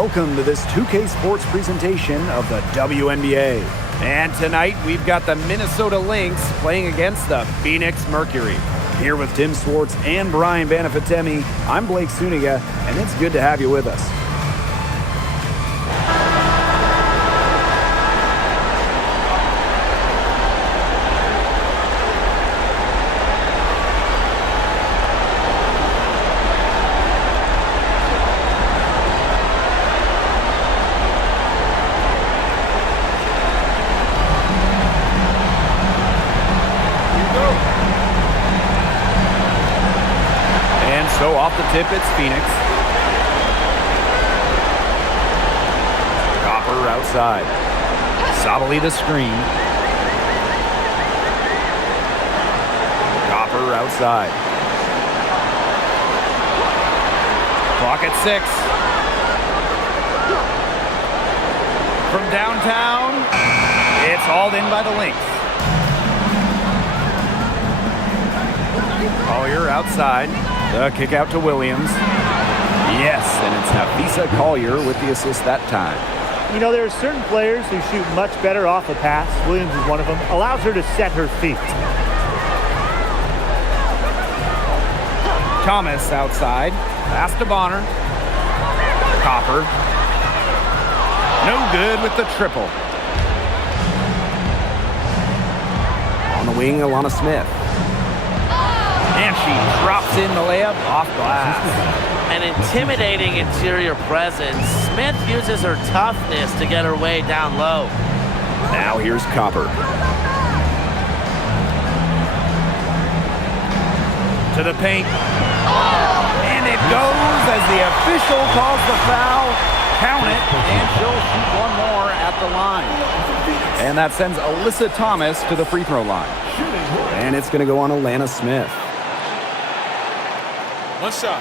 welcome to this 2K Sports presentation of the WNBA. And tonight we've got the Minnesota Lynx playing against the Phoenix Mercury. Here with Tim Swartz and Brian Banafitemi, I'm Blake Suniga, and it's good to have you with us. So off the tip, it's Phoenix. Copper outside. Sabali the screen. Copper outside. Clock at 6. From downtown, it's hauled in by the Lynx. Collier outside. The kick out to Williams. Yes, and it's Hafisa Collier with the assist that time. You know, there are certain players who shoot much better off a pass. Williams is one of them. Allows her to set her feet. Thomas outside. Pass to Bonner. Copper. No good with the triple. On the wing, Alana Smith. And she drops in the layup off glass. An intimidating interior presence. Smith uses her toughness to get her way down low. Now here's Copper. To the paint. And it goes as the official calls the foul. Count it, and she'll shoot one more at the line. And that sends Alyssa Thomas to the free throw line. And it's going to go on Alana Smith. One shot.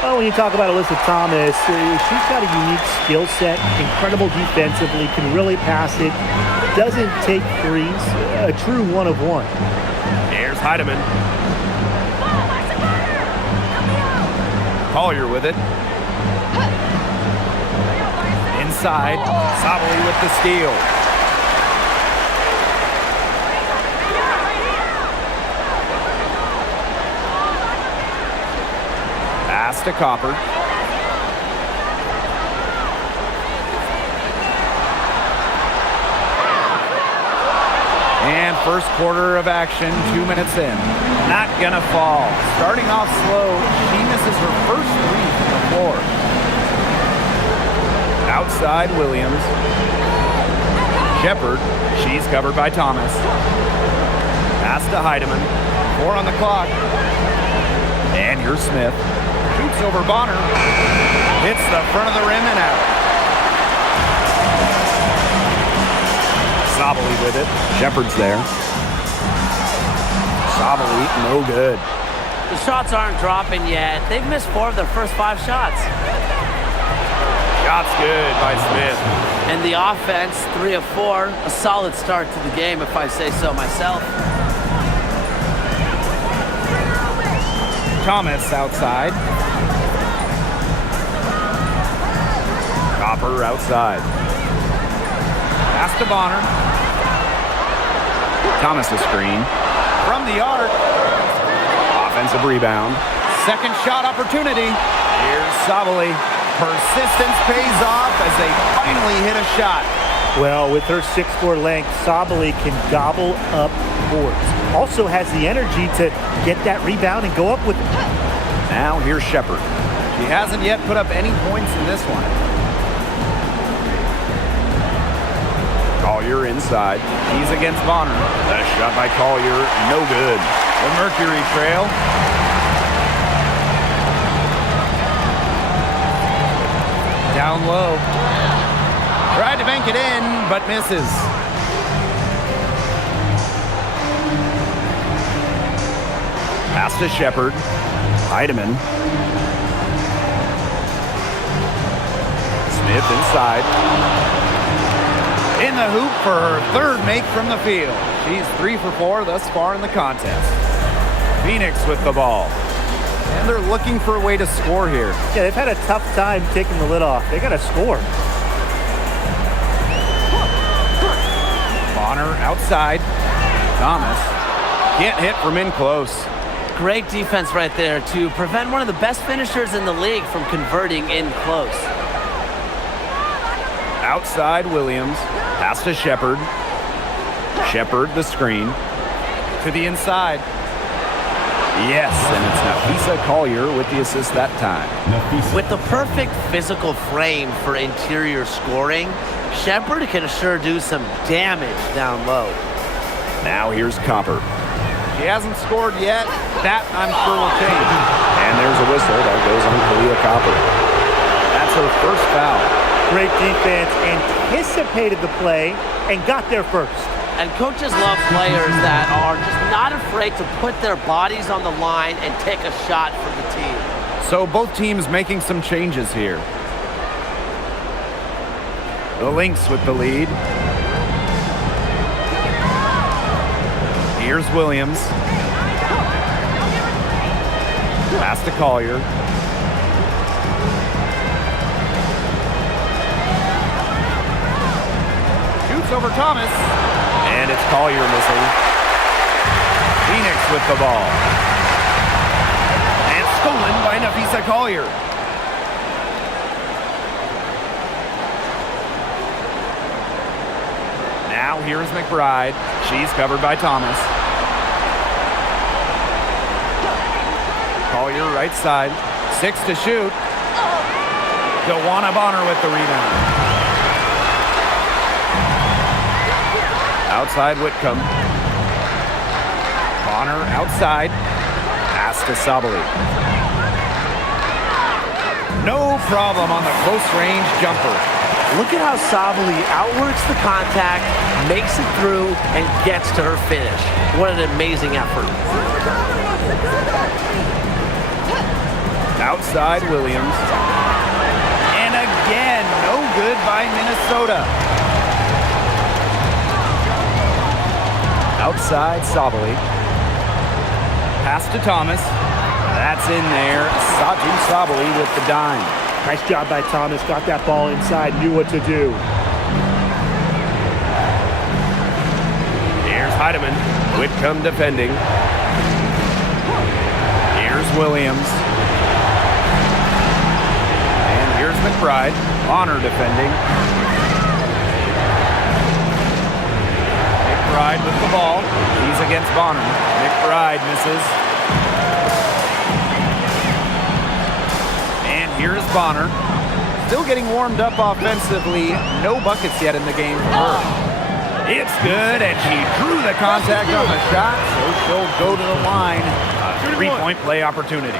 Well, when you talk about Alyssa Thomas, she's got a unique skill set, incredible defensively, can really pass it, doesn't take threes, a true one-of-one. Here's Heidemann. Collier with it. Inside, Sabali with the steal. Pass to Copper. And first quarter of action, 2 minutes in. Not gonna fall. Starting off slow, she misses her first three from the floor. Outside Williams. Shepard. She's covered by Thomas. Pass to Heidemann. 4 on the clock. And here's Smith. Shoots over Bonner. Hits the front of the rim and out. Sabali with it. Shepard's there. Sabali, no good. The shots aren't dropping yet. They've missed 4 of their first 5 shots. Shot's good by Smith. And the offense, 3 of 4. A solid start to the game, if I say so myself. Thomas outside. Copper outside. Pass to Bonner. Thomas a screen. From the arc. Offensive rebound. Second shot opportunity. Here's Sabali. Persistence pays off as they finally hit a shot. Well, with her 6'4" length, Sabali can gobble up boards. Also has the energy to get that rebound and go up with it. Now here's Shepard. She hasn't yet put up any points in this one. Collier inside. He's against Bonner. The shot by Collier, no good. The Mercury trail. Down low. Tried to bank it in, but misses. Pass to Shepard. Heidemann. Smith inside. in the hoop for her third make from the field. She's 3 for 4 thus far in the contest. Phoenix with the ball. And they're looking for a way to score here. Yeah, they've had a tough time taking the lid off. They got to score. Bonner outside. Thomas can't hit from in close. Great defense right there to prevent one of the best finishers in the league from converting in close. Outside Williams. Pass to Shepard. Shepard the screen. To the inside. Yes, and it's Nafisa Collier with the assist that time. With the perfect physical frame for interior scoring, Shepard can sure do some damage down low. Now here's Copper. She hasn't scored yet. That, I'm sure, will change. And there's a whistle that goes on Kalia Copper. That's her first foul. Great defense, anticipated the play, and got there first. And coaches love players that are just not afraid to put their bodies on the line and take a shot for the team. So both teams making some changes here. The Lynx with the lead. Here's Williams. Pass to Collier. Shoots over Thomas. And it's Collier missing. Phoenix with the ball. And stolen by Nafisa Collier. Now here's McBride. She's covered by Thomas. Collier right side. 6 to shoot. Joanna Bonner with the rebound. Outside Whitcomb. Bonner outside. Pass to Sabali. No problem on the close range jumper. Look at how Sabali outworks the contact, makes it through, and gets to her finish. What an amazing effort. Outside Williams. And again, no good by Minnesota. Outside Sabali. Pass to Thomas. That's in there. Satu Sabali with the dime. Nice job by Thomas. Got that ball inside, knew what to do. Here's Heidemann. Whitcomb defending. Here's Williams. And here's McBride. Bonner defending. McBride with the ball. He's against Bonner. McBride misses. And here's Bonner. Still getting warmed up offensively. No buckets yet in the game for her. It's good, and she drew the contact on the shot, so she'll go to the line. A 3-point play opportunity.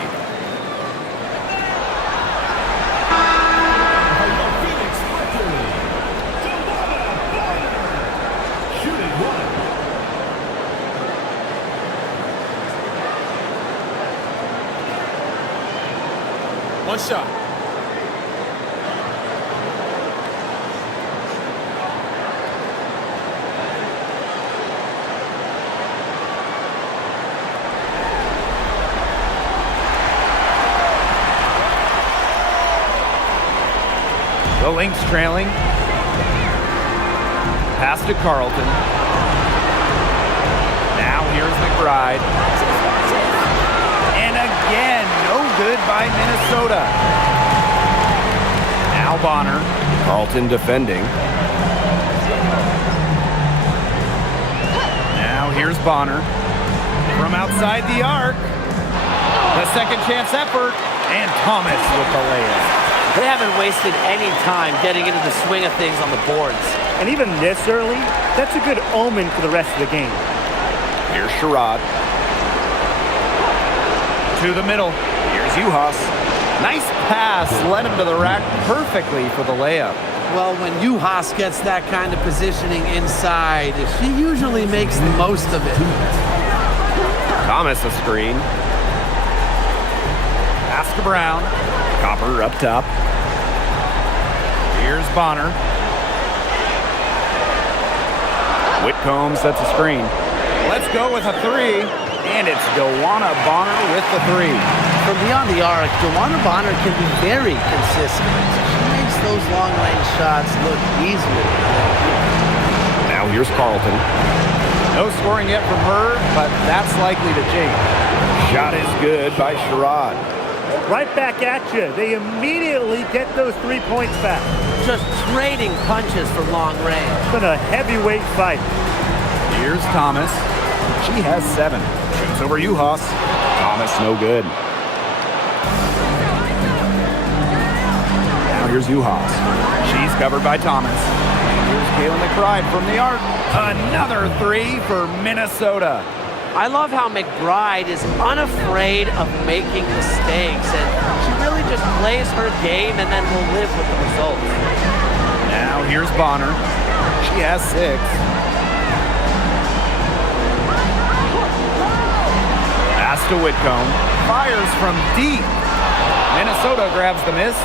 One shot. The Lynx trailing. Pass to Carlton. Now here's McBride. And again, no good by Minnesota. Now Bonner. Carlton defending. Now here's Bonner. From outside the arc. The second chance effort. And Thomas with the layup. They haven't wasted any time getting into the swing of things on the boards. And even this early, that's a good omen for the rest of the game. Here's Sherrod. To the middle. Here's Uhas. Nice pass. Led him to the rack perfectly for the layup. Well, when Uhas gets that kind of positioning inside, she usually makes the most of it. Thomas a screen. Pass to Brown. Copper up top. Here's Bonner. Whitcomb sets a screen. Let's go with a three, and it's Dewana Bonner with the three. From beyond the arc, Dewana Bonner can be very consistent. She makes those long-range shots look easier. Now here's Carlton. No scoring yet from her, but that's likely to change. Shot is good by Sherrod. Right back at you. They immediately get those 3 points back. Just trading punches from long range. It's been a heavyweight fight. Here's Thomas. She has 7. Shoots over Uhas. Thomas no good. Now here's Uhas. She's covered by Thomas. Here's Kalen McBride from the arc. Another three for Minnesota. I love how McBride is unafraid of making mistakes, and she really just plays her game and then will live with the results. Now here's Bonner. She has 6. Pass to Whitcomb. Fires from deep. Minnesota grabs the miss.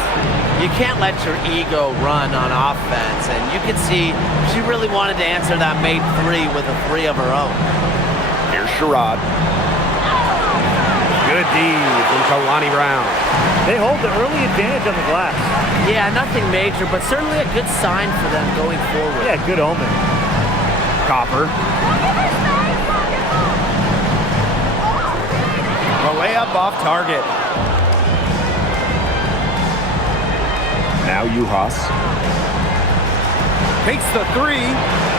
You can't let your ego run on offense, and you can see she really wanted to answer that made three with a three of her own. Here's Sherrod. Good D from Kalani Brown. They hold the early advantage on the glass. Yeah, nothing major, but certainly a good sign for them going forward. Yeah, good omen. Copper. A layup off target. Now Uhas. Takes the three,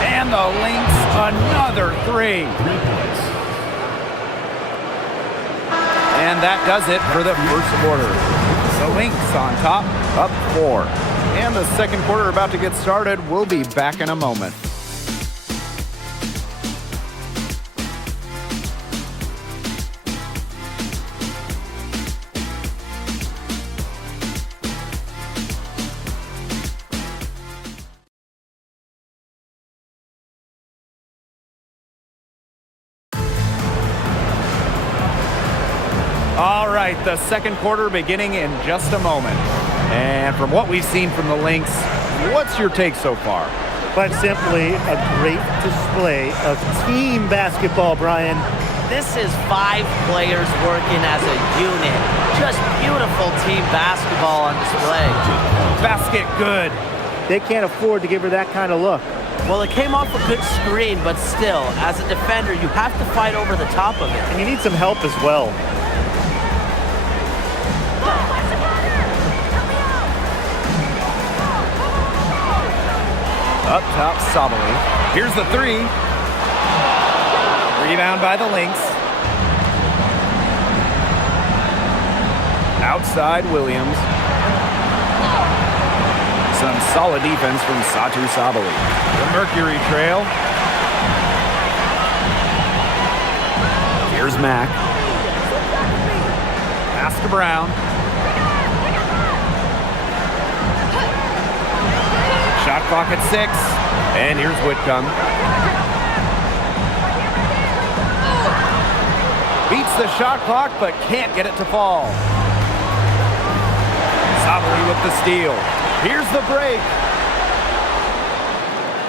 and the Lynx another three. And that does it for the first quarter. The Lynx on top, up 4. And the second quarter about to get started. We'll be back in a moment. All right, the second quarter beginning in just a moment. And from what we've seen from the Lynx, what's your take so far? Quite simply, a great display of team basketball, Brian. This is 5 players working as a unit. Just beautiful team basketball on display. Basket good. They can't afford to give her that kind of look. Well, it came off a good screen, but still, as a defender, you have to fight over the top of it. And you need some help as well. Up top, Sabali. Here's the three. Rebound by the Lynx. Outside, Williams. Some solid defense from Satu Sabali. The Mercury trail. Here's Mack. Pass to Brown. Shot clock at 6, and here's Whitcomb. Beats the shot clock, but can't get it to fall. Sabali with the steal. Here's the break.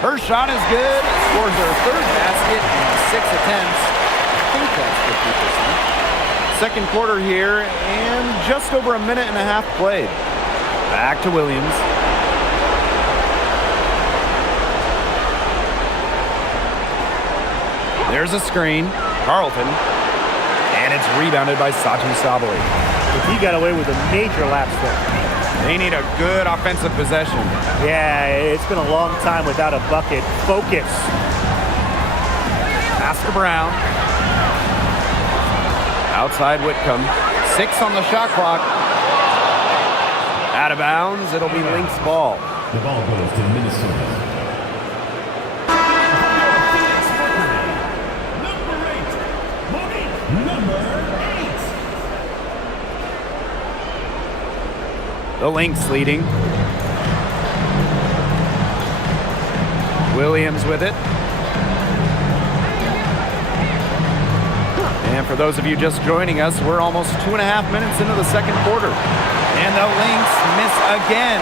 Her shot is good. Scores her third basket in 6 attempts. I think that's 50%. Second quarter here, and just over a minute and a half played. Back to Williams. There's a screen. Carlton. And it's rebounded by Satu Sabali. He got away with a major lapse there. They need a good offensive possession. Yeah, it's been a long time without a bucket. Focus. Pass to Brown. Outside Whitcomb. 6 on the shot clock. Out of bounds. It'll be Lynx ball. The ball goes to Minnesota. The Lynx leading. Williams with it. And for those of you just joining us, we're almost 2.5 minutes into the second quarter. And the Lynx miss again.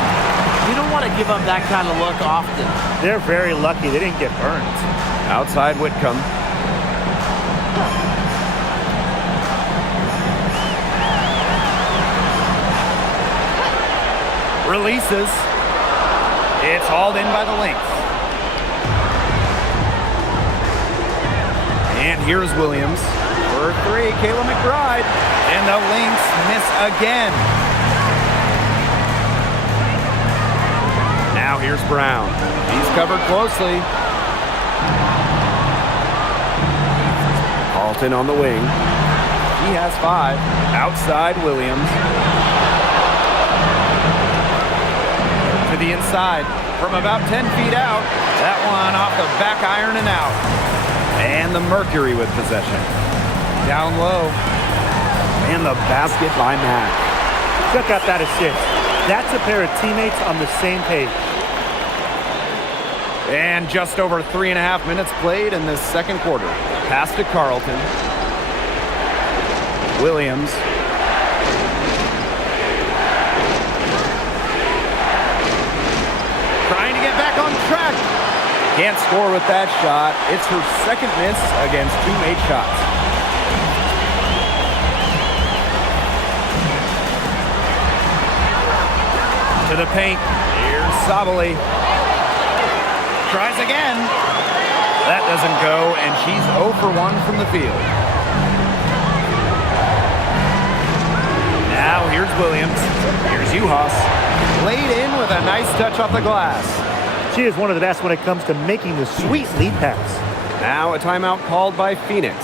You don't want to give up that kind of look often. They're very lucky they didn't get burned. Outside Whitcomb. Releases. It's hauled in by the Lynx. And here's Williams for three. Kayla McBride. And the Lynx miss again. Now here's Brown. He's covered closely. Halton on the wing. He has 5. Outside Williams. To the inside. From about 10 feet out. That one off the back iron and out. And the Mercury with possession. Down low. And the basket by Mack. Check out that assist. That's a pair of teammates on the same page. And just over 3.5 minutes played in this second quarter. Pass to Carlton. Williams. Trying to get back on track. Can't score with that shot. It's her second miss against 2 made shots. To the paint. Here's Sabali. Tries again. That doesn't go, and she's 0 for 1 from the field. Now here's Williams. Here's Uhas. Laid in with a nice touch off the glass. She is one of the best when it comes to making the sweet lead pass. Now a timeout called by Phoenix.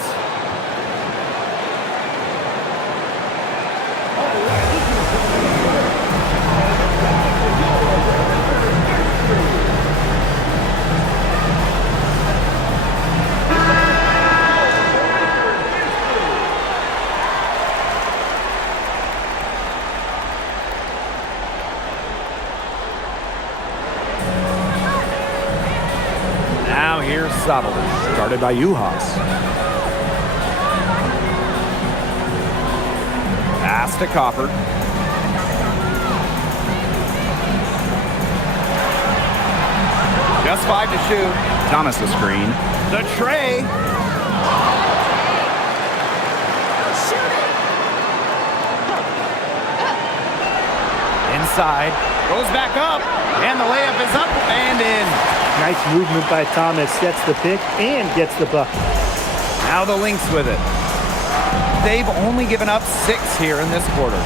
Here's Sabali, started by Uhas. Pass to Copper. Just 5 to shoot. Thomas the screen. The tray. Inside. Goes back up. And the layup is up and in. Nice movement by Thomas. Sets the pick and gets the bucket. Now the Lynx with it. They've only given up 6 here in this quarter.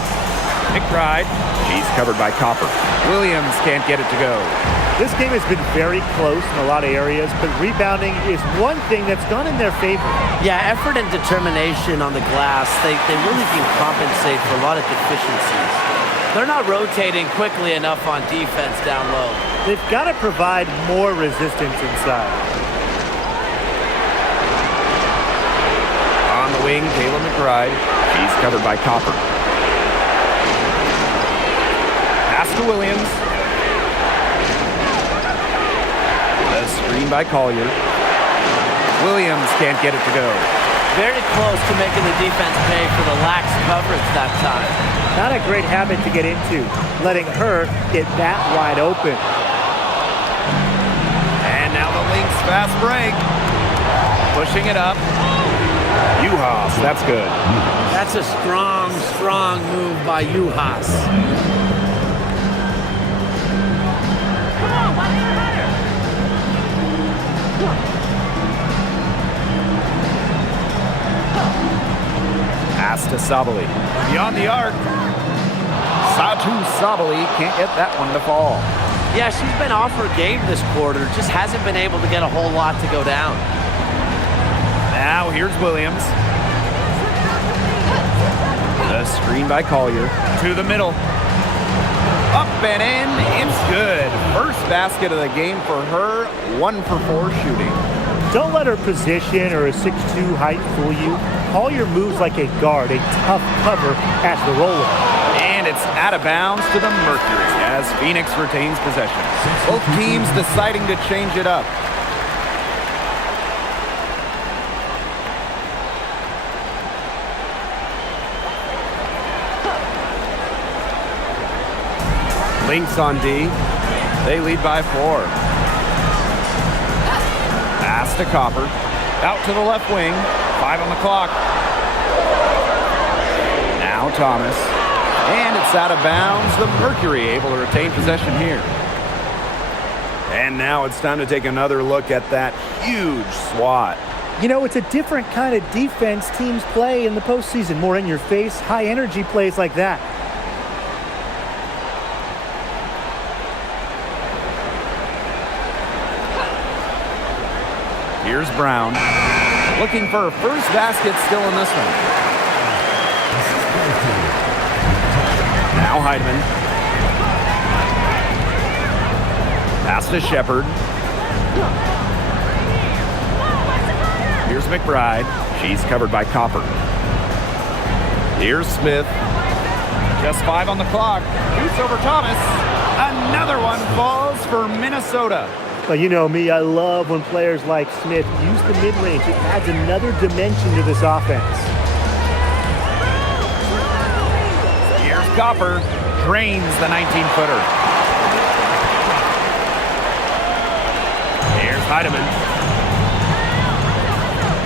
McBride. She's covered by Copper. Williams can't get it to go. This game has been very close in a lot of areas, but rebounding is one thing that's gone in their favor. Yeah, effort and determination on the glass, they really can compensate for a lot of deficiencies. They're not rotating quickly enough on defense down low. They've got to provide more resistance inside. On the wing, Kayla McBride. She's covered by Copper. Pass to Williams. The screen by Collier. Williams can't get it to go. Very close to making the defense pay for the lax coverage that time. Not a great habit to get into, letting her get that wide open. And now the Lynx fast break. Pushing it up. Uhas, that's good. That's a strong, strong move by Uhas. Come on, watch your header. Pass to Sabali. Beyond the arc. Satu Sabali can't get that one to fall. Yeah, she's been off her game this quarter. Just hasn't been able to get a whole lot to go down. Now here's Williams. The screen by Collier. To the middle. Up and in. It's good. First basket of the game for her. 1 for 4 shooting. Don't let her position or a 6'2" height fool you. Call your moves like a guard, a tough cover as the roller. And it's out of bounds to the Mercury as Phoenix retains possession. Both teams deciding to change it up. Lynx on D. They lead by 4. Pass to Copper. Out to the left wing. 5 on the clock. Now Thomas. And it's out of bounds. The Mercury able to retain possession here. And now it's time to take another look at that huge swat. You know, it's a different kind of defense teams play in the postseason. More in your face, high energy plays like that. Here's Brown. Looking for a first basket still in this one. Now Heidemann. Pass to Shepard. Here's McBride. She's covered by Copper. Here's Smith. Just 5 on the clock. Shoots over Thomas. Another one falls for Minnesota. Well, you know me, I love when players like Smith use the mid-range. It adds another dimension to this offense. Here's Copper. Drains the 19-footer. Here's Heidemann.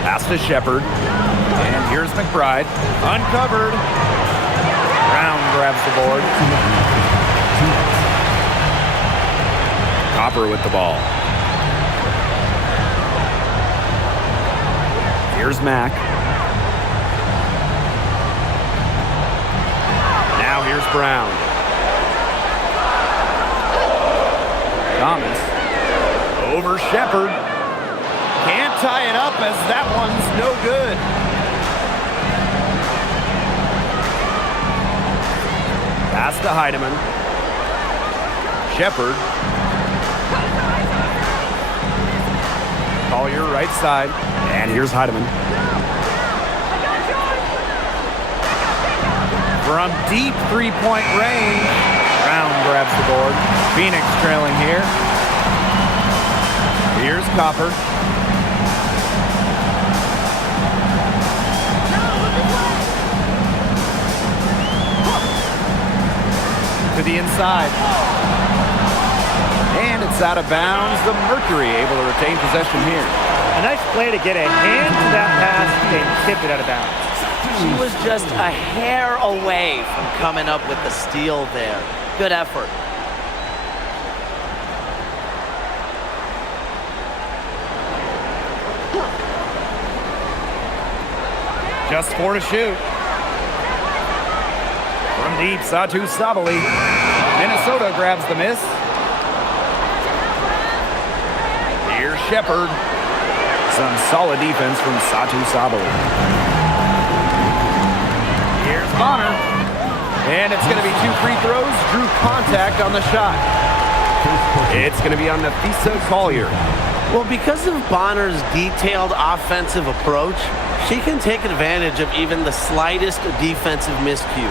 Pass to Shepard. And here's McBride. Uncovered. Brown grabs the board. Copper with the ball. Here's Mack. Now here's Brown. Thomas. Over Shepard. Can't tie it up as that one's no good. Pass to Heidemann. Shepard. Collier right side. And here's Heidemann. From deep three-point range. Brown grabs the board. Phoenix trailing here. Here's Copper. To the inside. And it's out of bounds. The Mercury able to retain possession here. A nice play to get a hand to that pass and tip it out of bounds. She was just a hair away from coming up with the steal there. Good effort. Just 4 to shoot. From deep, Satu Sabali. Minnesota grabs the miss. Here's Shepard. Some solid defense from Satu Sabali. Here's Bonner. And it's going to be 2 free throws. Drew contact on the shot. It's going to be on Nafisa Collier. Well, because of Bonner's detailed offensive approach, she can take advantage of even the slightest defensive miscue.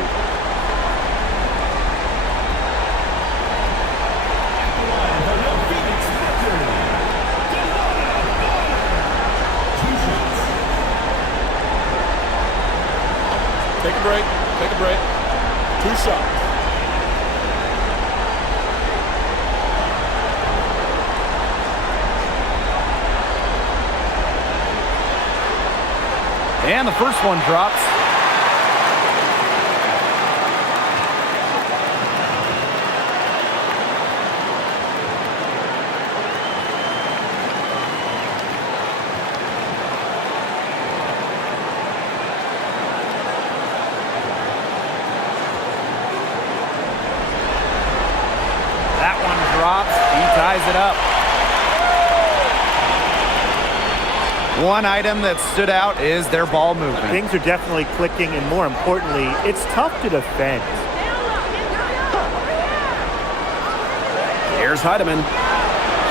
Take a break. Take a break. 2 shots. And the first one drops. That one drops. He ties it up. One item that stood out is their ball movement. Things are definitely clicking, and more importantly, it's tough to defend. Here's Heidemann.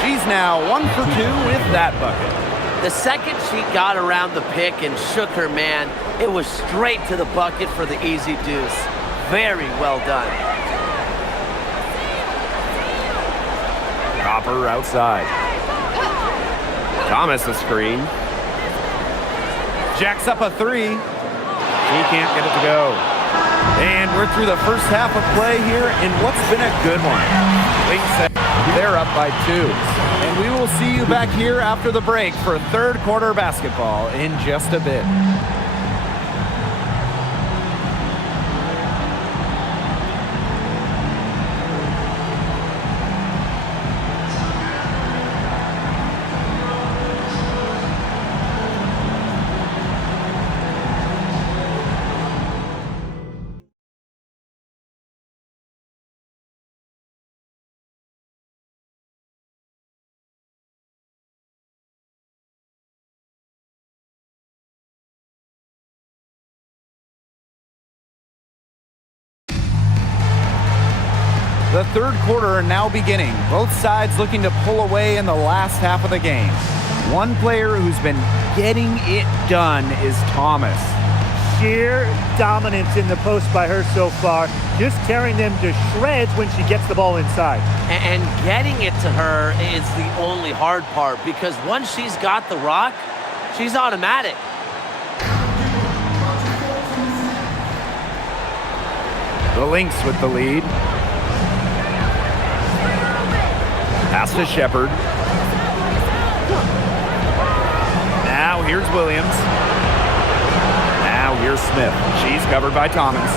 She's now 1 for 2 with that bucket. The second she got around the pick and shook her man, it was straight to the bucket for the easy deuce. Very well done. Copper outside. Thomas a screen. Jacks up a 3. He can't get it to go. And we're through the first half of play here in what's been a good one. Lynx They're up by 2. And we will see you back here after the break for third quarter basketball in just a bit. The third quarter now beginning. Both sides looking to pull away in the last half of the game. One player who's been getting it done is Thomas. Sheer dominance in the post by her so far, just tearing them to shreds when she gets the ball inside. And getting it to her is the only hard part, because once she's got the rock, she's automatic. The Lynx with the lead. Pass to Shepard. Now here's Williams. Now here's Smith. She's covered by Thomas.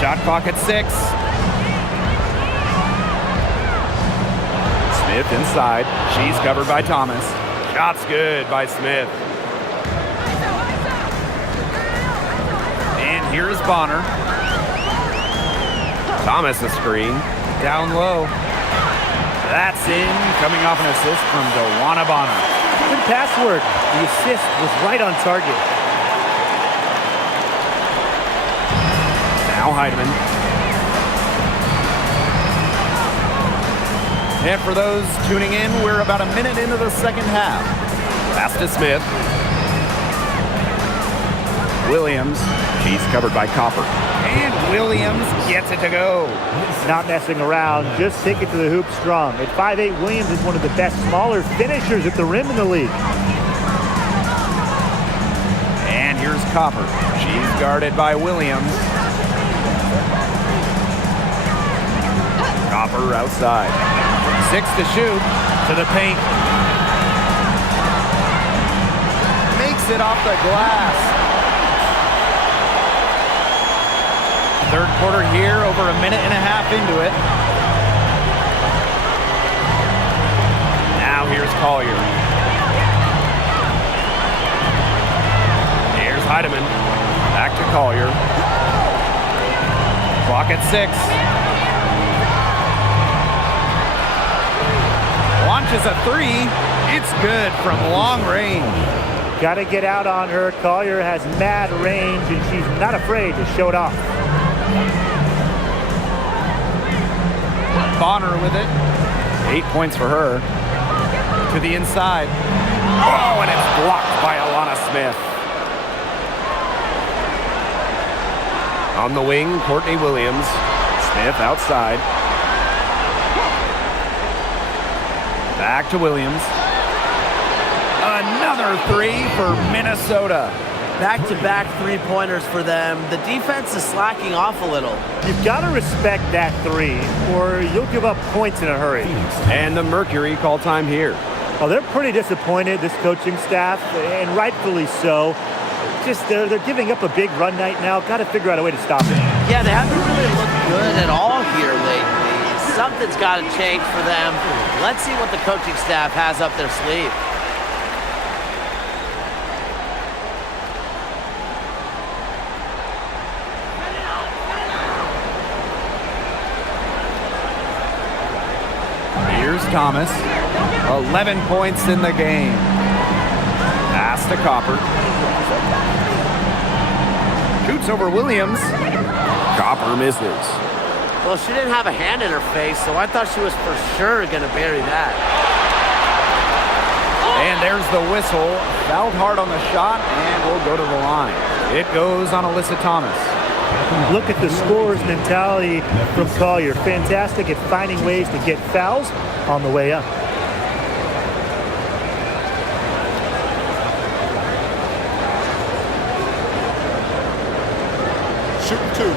Shot clock at 6. Smith inside. She's covered by Thomas. Shot's good by Smith. And here is Bonner. Thomas a screen. Down low. That's in. Coming off an assist from DeWanna Bonner. Good password. The assist was right on target. Now Heidemann. And for those tuning in, we're about a minute into the second half. Pass to Smith. Williams. She's covered by Copper. And Williams gets it to go. Not messing around, just take it to the hoop strong. At 5'8", Williams is one of the best smaller finishers at the rim in the league. And here's Copper. She's guarded by Williams. Copper outside. 6 to shoot. To the paint. Makes it off the glass. Third quarter here, over a minute and a half into it. Now here's Collier. Here's Heidemann. Back to Collier. Clock at 6. Launches a 3. It's good from long range. Got to get out on her. Collier has mad range, and she's not afraid to show it off. Bonner with it. 8 points for her. To the inside. Oh, and it's blocked by Alana Smith. On the wing, Courtney Williams. Smith outside. Back to Williams. Another 3 for Minnesota. Back-to-back three-pointers for them. The defense is slacking off a little. You've got to respect that 3, or you'll give up points in a hurry. And the Mercury call time here. Oh, they're pretty disappointed, this coaching staff, and rightfully so. Just they're giving up a big run night now. Got to figure out a way to stop it. Yeah, they haven't really looked good at all here lately. Something's got to change for them. Let's see what the coaching staff has up their sleeve. Here's Thomas. 11 points in the game. Pass to Copper. Shoots over Williams. Copper misses. Well, she didn't have a hand in her face, so I thought she was for sure going to bury that. And there's the whistle. Fouled hard on the shot, and we'll go to the line. It goes on Alyssa Thomas. Look at the scorer's mentality from Collier. Fantastic at finding ways to get fouls on the way up. Shooting 2.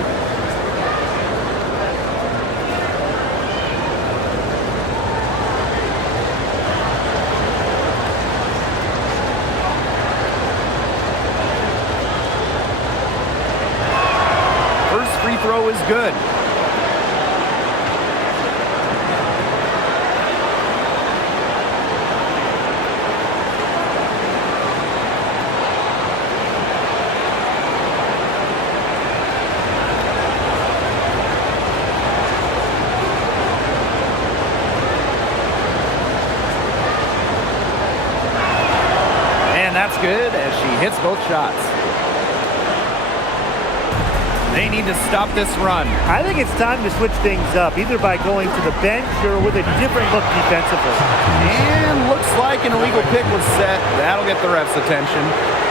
is good. And that's good as she hits both shots. They need to stop this run. I think it's time to switch things up, either by going to the bench or with a different look defensively. And looks like an illegal pick was set. That'll get the ref's attention.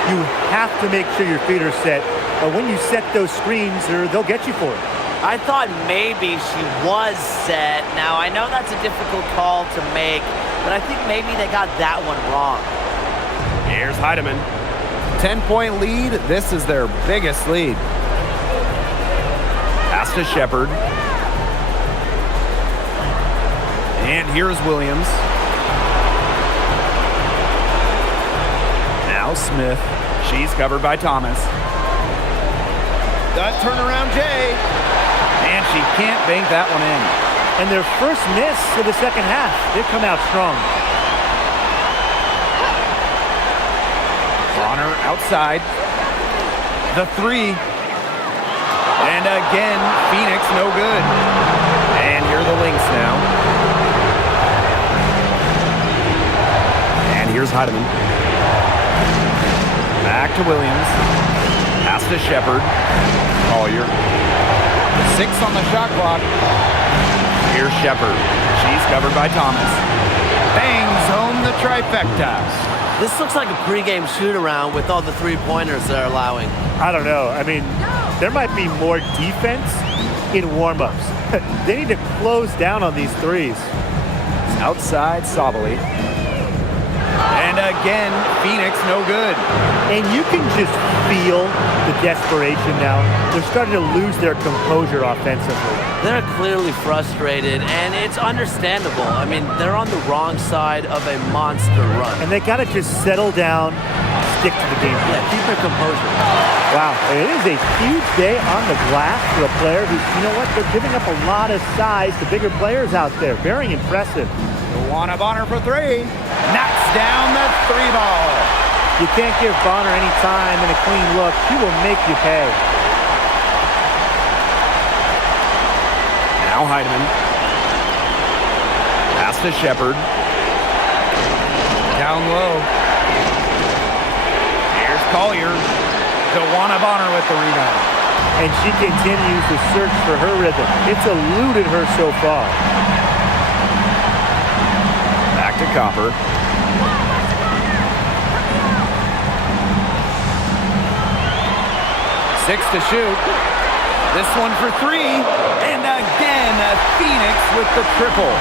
You have to make sure your feet are set, but when you set those screens, they'll get you for it. I thought maybe she was set. Now, I know that's a difficult call to make, but I think maybe they got that one wrong. Here's Heidemann. 10-point lead. This is their biggest lead. Pass to Shepard. And here's Williams. Now Smith. She's covered by Thomas. That turnaround Jay. And she can't bank that one in. And their first miss of the second half. They've come out strong. Bonner outside. The three. And again, Phoenix no good. And here are the Lynx now. And here's Heidemann. Back to Williams. Pass to Shepard. Collier. 6 on the shot clock. Here's Shepard. She's covered by Thomas. Bangs home the trifecta. This looks like a pregame shoot-around with all the three-pointers they're allowing. I don't know. I mean, there might be more defense in warm-ups. They need to close down on these threes. Outside, Sabali. And again, Phoenix no good. And you can just feel the desperation now. They're starting to lose their composure offensively. They're clearly frustrated, and it's understandable. I mean, they're on the wrong side of a monster run. And they got to just settle down, stick to the game. Yeah, keep their composure. Wow, it is a huge day on the glass for a player who, you know what, they're giving up a lot of size to bigger players out there. Very impressive. Luana Bonner for three. Knocks down the three ball. You can't give Bonner any time and a clean look. She will make you pay. Now Heidemann. Pass to Shepard. Down low. Here's Collier. Luana Bonner with the rebound. And she continues to search for her rhythm. It's eluded her so far. Back to Copper. Six to shoot. This one for three. And again, Phoenix with the triple.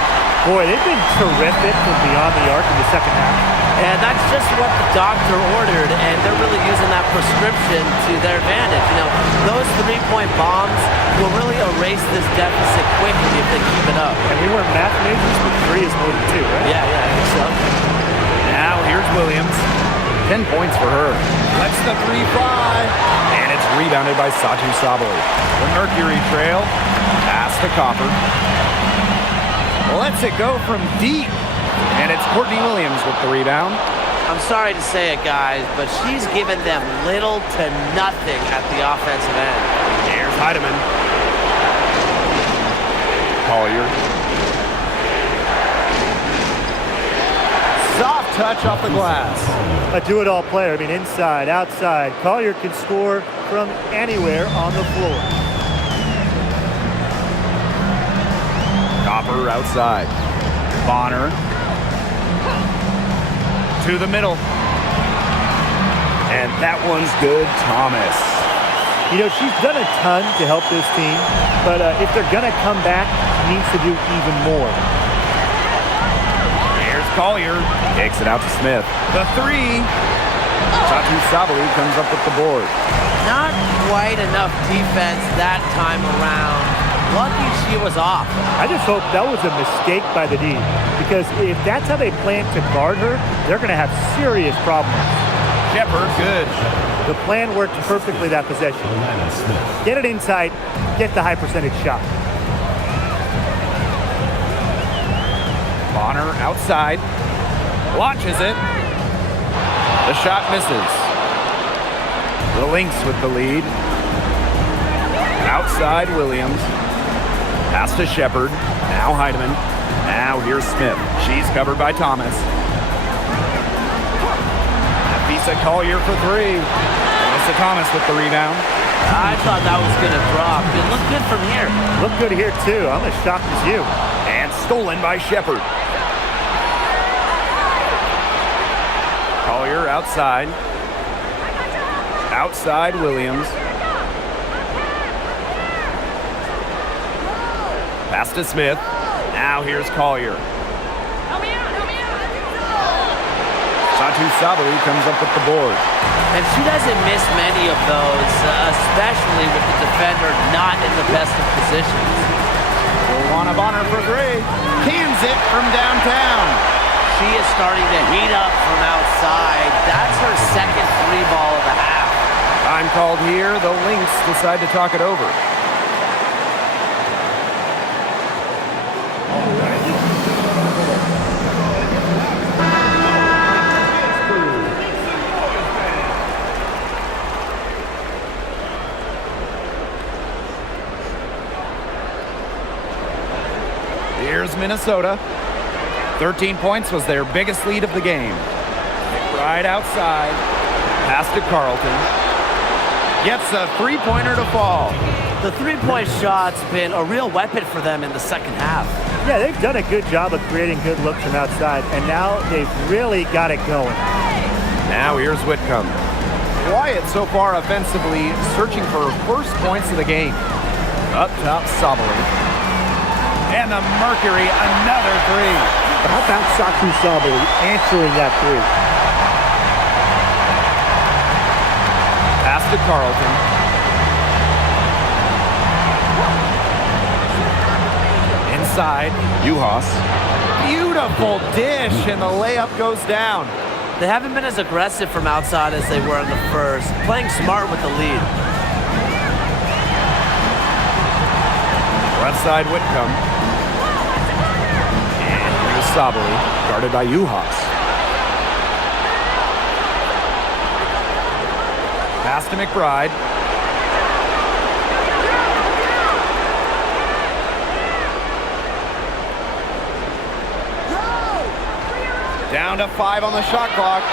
Boy, they've been terrific from beyond the arc in the second half. And that's just what the doctor ordered, and they're really using that prescription to their advantage. You know, those three-point bombs will really erase this deficit quickly if they keep it up. And we weren't math majors, but three is more than two, right? Yeah, I think so. Now here's Williams. 10 points for her. Lets the three fly. And it's rebounded by Satu Sabali. The Mercury trail. Pass to Copper. Lets it go from deep. And it's Courtney Williams with the rebound. I'm sorry to say it, guys, but she's given them little to nothing at the offensive end. Here's Heidemann. Collier. Soft touch off the glass. A do-it-all player. I mean, inside, outside. Collier can score from anywhere on the floor. Copper outside. Bonner. To the middle. And that one's good, Thomas. You know, she's done a ton to help this team, but if they're going to come back, she needs to do even more. Here's Collier. Takes it out to Smith. The three. Satu Sabali comes up with the board. Not quite enough defense that time around. Lucky she was off. I just hope that was a mistake by the D, because if that's how they plan to guard her, they're going to have serious problems. Shepard, good. The plan worked perfectly that possession. Get it inside, get the high percentage shot. Bonner outside. Launches it. The shot misses. The Lynx with the lead. Outside Williams. Pass to Shepard. Now Heidemann. Now here's Smith. She's covered by Thomas. Visa Collier for three. Melissa Thomas with the rebound. I thought that was going to drop. It looked good from here. Look good here, too. I'm as shocked as you. And stolen by Shepard. Collier outside. Outside Williams. Pass to Smith. Now here's Collier. Satu Sabali comes up with the board. And she doesn't miss many of those, especially with the defender not in the best of positions. Luana Bonner for three. Cans it from downtown. She is starting to heat up from outside. That's her second three ball of the half. Time called here. The Lynx decide to talk it over. Here's Minnesota. 13 points was their biggest lead of the game. Right outside. Pass to Carlton. Gets a three-pointer to fall. The three-point shot's been a real weapon for them in the second half. Yeah, they've done a good job of creating good looks from outside, and now they've really got it going. Now here's Whitcomb. Quiet so far offensively, searching for first points of the game. Up top, Sabali. And the Mercury, another three. How about Satu Sabali answering that three? Pass to Carlton. Inside, Juhas. Beautiful dish, and the layup goes down. They haven't been as aggressive from outside as they were in the first, playing smart with the lead. Left side, Whitcomb. Sabali, guarded by Juhas. Pass to McBride. Down to 5 on the shot clock.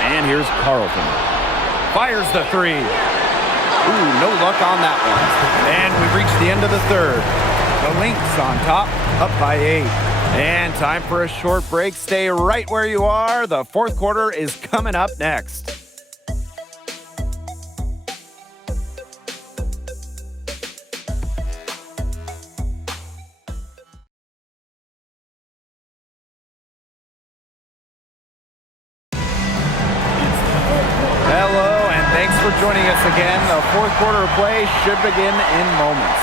And here's Carlton. Fires the three. Ooh, no luck on that one. And we've reached the end of the third. The Lynx on top, up by 8. And time for a short break. Stay right where you are. The fourth quarter is coming up next. Hello, and thanks for joining us again. The fourth quarter of play should begin in moments.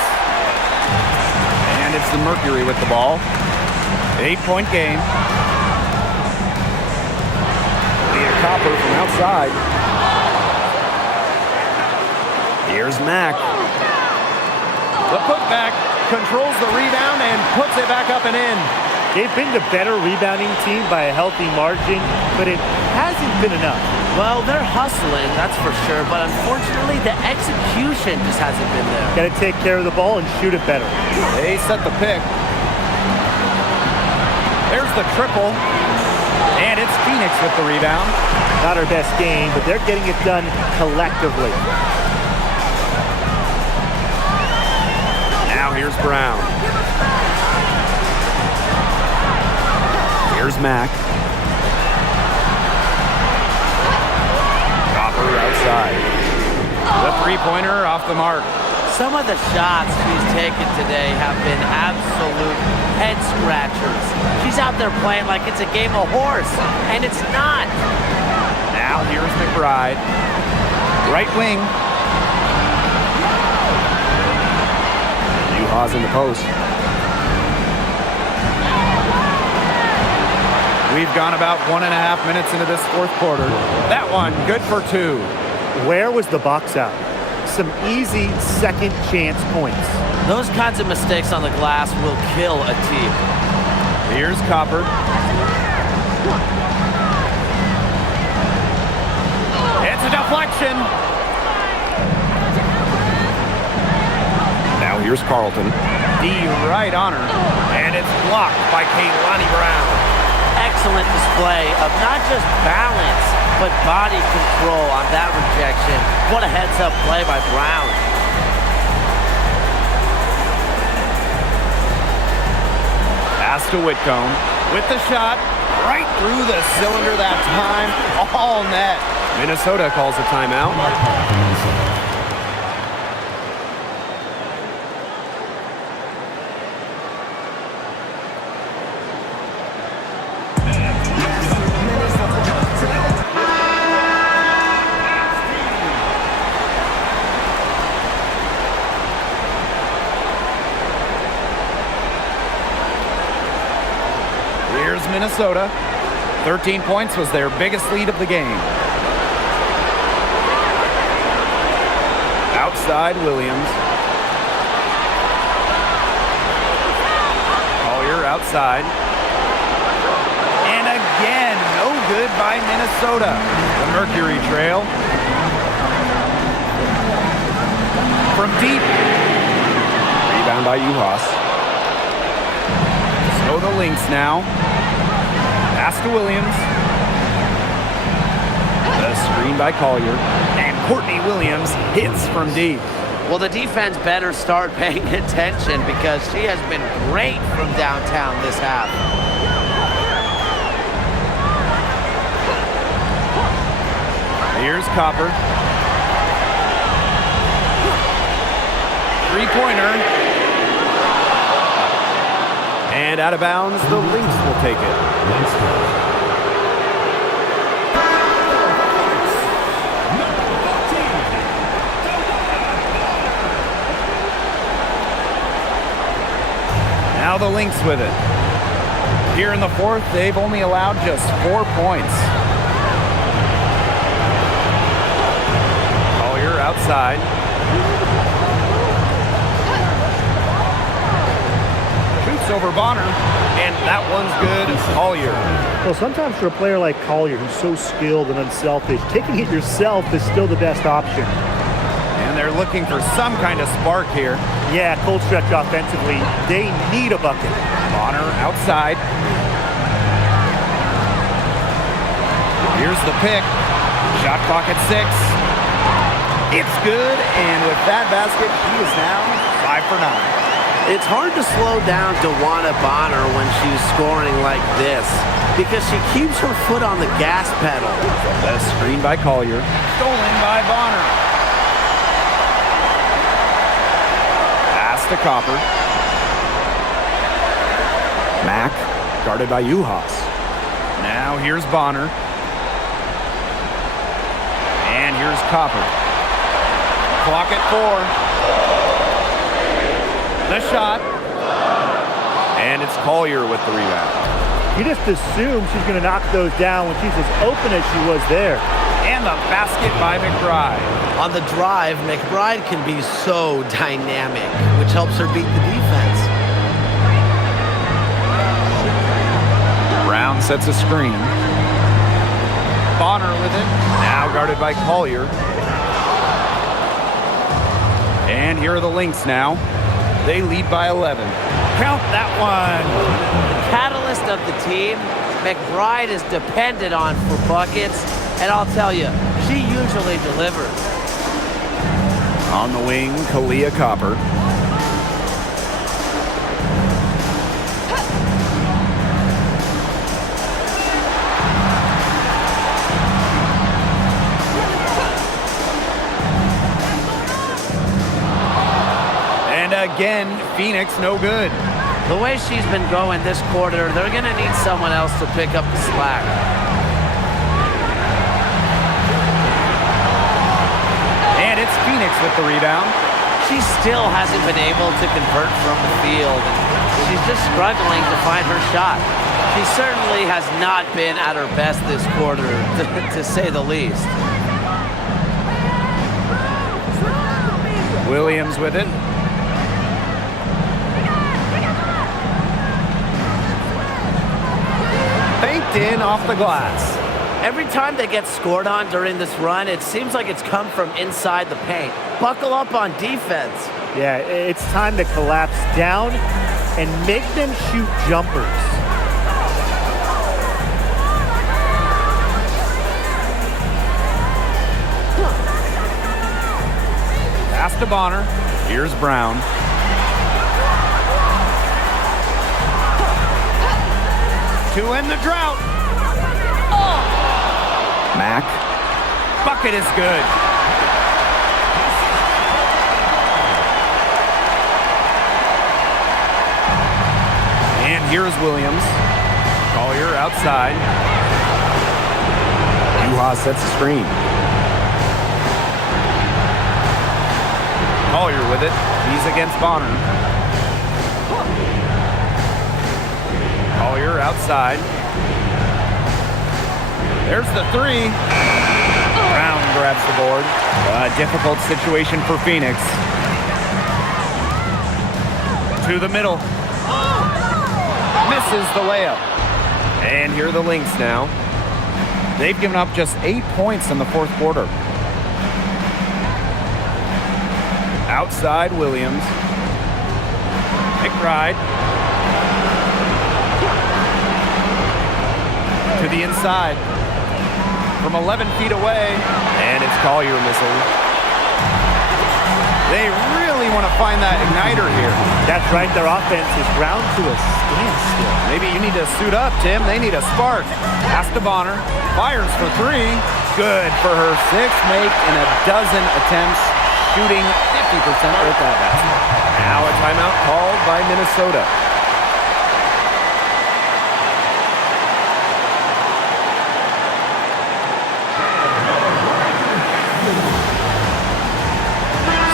And it's the Mercury with the ball. 8-point game. Leah Copper from outside. Here's Mack. The putback controls the rebound and puts it back up and in. They've been the better rebounding team by a healthy margin, but it hasn't been enough. Well, they're hustling, that's for sure, but unfortunately the execution just hasn't been there. Got to take care of the ball and shoot it better. They set the pick. There's the triple, and it's Phoenix with the rebound. Not our best game, but they're getting it done collectively. Now here's Brown. Here's Mack. Copper outside. The three-pointer off the mark. Some of the shots she's taken today have been absolute head-scratchers. She's out there playing like it's a game of horse, and it's not. Now here's McBride. Right wing. Juhas in the post. We've gone about 1.5 minutes into this fourth quarter. That one, good for 2. Where was the box out? Some easy second chance points. Those kinds of mistakes on the glass will kill a team. Here's Copper. It's a deflection. Now here's Carlton. D right on her. And it's blocked by Kaylani Brown. Excellent display of not just balance, but body control on that rejection. What a heads-up play by Brown. Pass to Whitcomb with the shot right through the cylinder that time. All net. Minnesota calls a timeout. Here's Minnesota. 13 points was their biggest lead of the game. Outside Williams. Collier outside. And again, no good by Minnesota. The Mercury trail. From deep. Rebound by Uhas. So the Lynx now. Pass to Williams. The screen by Collier. And Courtney Williams hits from deep. Well, the defense better start paying attention because she has been great from downtown this half. Here's Copper. Three-pointer. And out of bounds, the Lynx will take it. Now the Lynx with it. Here in the fourth, they've only allowed just 4 points. Collier outside. Shoots over Bonner, and that one's good. Collier. Well, sometimes for a player like Collier, who's so skilled and unselfish, taking it yourself is still the best option. And they're looking for some kind of spark here. Yeah, cold stretch offensively. They need a bucket. Bonner outside. Here's the pick. Shot clock at 6. It's good, and with that basket, she is now 5 for 9. It's hard to slow down DeWanna Bonner when she's scoring like this because she keeps her foot on the gas pedal. The screen by Collier. Stolen by Bonner. Pass to Copper. Mack, guarded by Uhas. Now here's Bonner. And here's Copper. Clock at 4. The shot. And it's Collier with the rebound. You just assume she's going to knock those down when she's as open as she was there. And the basket by McBride. On the drive, McBride can be so dynamic, which helps her beat the defense. Brown sets a screen. Bonner with it. Now guarded by Collier. And here are the Lynx now. They lead by 11. Count that one. The catalyst of the team, McBride is depended on for buckets, and I'll tell you, she usually delivers. On the wing, Kalia Copper. And again, Phoenix no good. The way she's been going this quarter, they're going to need someone else to pick up the slack. And it's Phoenix with the rebound. She still hasn't been able to convert from the field. She's just struggling to find her shot. She certainly has not been at her best this quarter, to say the least. Williams with it. Baked in off the glass. Every time they get scored on during this run, it seems like it's come from inside the paint. Buckle up on defense. Yeah, it's time to collapse down and make them shoot jumpers. Pass to Bonner. Here's Brown. To end the drought. Mack. Bucket is good. And here's Williams. Collier outside. Juha sets a screen. Collier with it. He's against Bonner. Collier outside. There's the three. Brown grabs the board. A difficult situation for Phoenix. To the middle. Misses the layup. And here are the Lynx now. They've given up just 8 points in the fourth quarter. Outside Williams. McBride. To the inside. From 11 feet away. And it's Collier missing. They really want to find that igniter here. That's right, their offense is ground to a standstill. Maybe you need to suit up, Tim. They need a spark. Pass to Bonner. Fires for three. Good for her sixth make in a dozen attempts. Shooting 50% with that basket. Now a timeout called by Minnesota.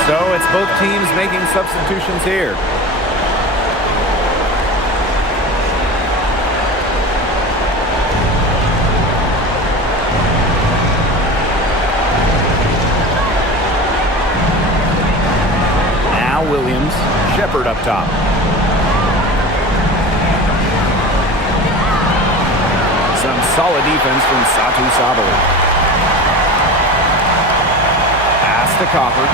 So it's both teams making substitutions here. Now Williams, Shepard up top. Some solid defense from Satu Sabali. Pass to Copper.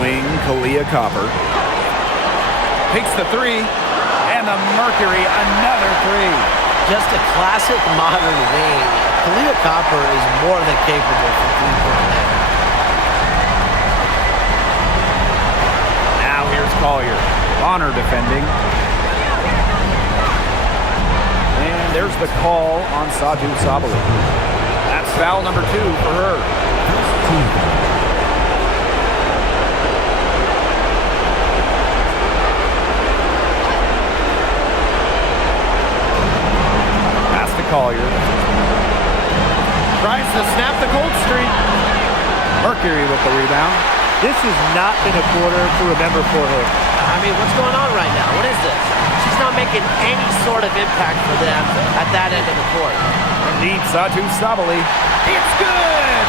Wing, Kalia Copper. Takes the three, and the Mercury, another three. Just a classic modern wing. Kalia Copper is more than capable from three-point land. Now here's Collier. Bonner defending. And there's the call on Satu Sabali. That's foul number 2 for her. Collier tries to snap the cold streak. Mercury with the rebound. This has not been a quarter to remember for her. I mean, what's going on right now? What is this? She's not making any sort of impact for them at that end of the court. Indeed, Satu Sabali. It's good!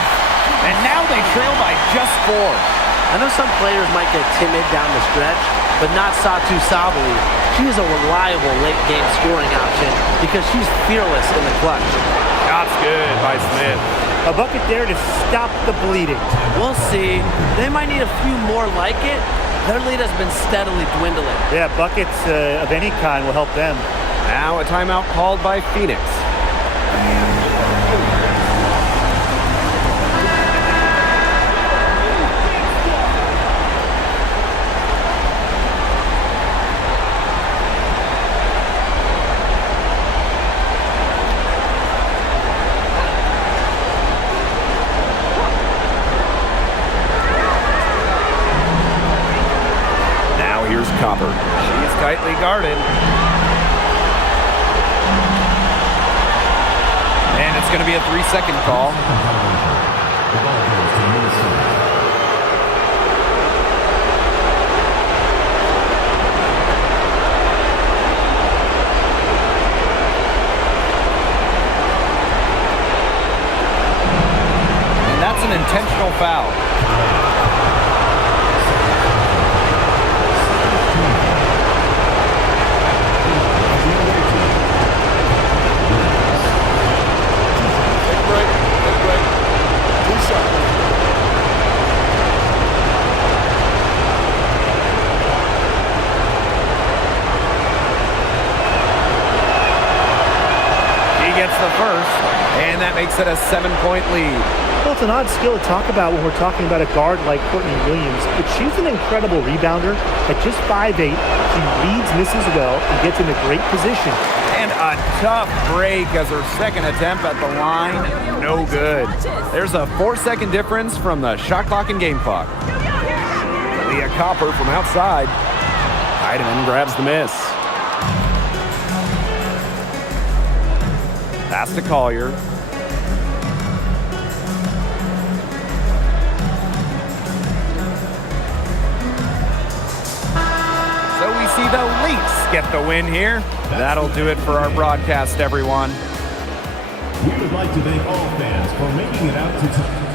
And now they trail by just 4. I know some players might get timid down the stretch, but not Satu Sabali. She is a reliable late-game scoring option because she's fearless in the clutch. Shots good by Smith. A bucket there to stop the bleeding. We'll see. They might need a few more like it. Their lead has been steadily dwindling. Yeah, buckets of any kind will help them. Now a timeout called by Phoenix. Copper. She's tightly guarded. And it's going to be a 3-second call. first, and that makes it a 7-point lead. Well, it's an odd skill to talk about when we're talking about a guard like Courtney Williams, but she's an incredible rebounder. At just 5'8", she reads misses well and gets in a great position. And a tough break as her second attempt at the line, no good. There's a 4-second difference from the shot clock and game clock. Leah Copper from outside. Heidemann grabs the miss. Pass to Collier. So we see the Lynx get the win here. That'll do it for our broadcast, everyone. We would like to thank all fans for making it out to